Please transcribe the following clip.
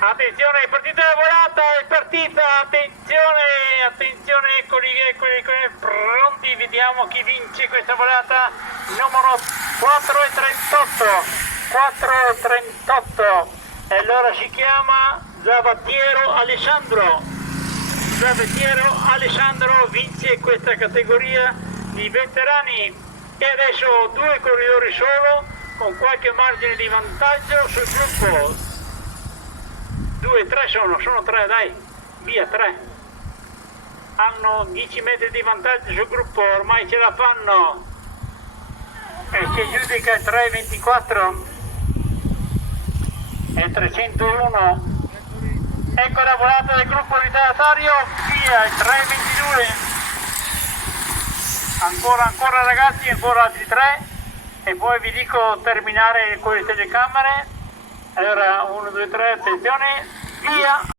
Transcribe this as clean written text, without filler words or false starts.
Attenzione, è partita la volata, è partita, attenzione, attenzione, eccoli, pronti, vediamo chi vince questa volata, numero 4,38, e allora si chiama Zavatiero Alessandro vince questa categoria di veterani, e adesso due corridori solo, con qualche margine di vantaggio sul gruppo. 2-3 sono 3, dai, via 3. Hanno 10 metri di vantaggio sul gruppo, ormai ce la fanno. E si giudica il 3,24 e il 301. Ecco la volata del gruppo ritardatario, via il 3,22. Ancora ragazzi, ancora altri 3. E poi vi dico terminare con le telecamere. Allora 1, 2, 3, attenzione, via!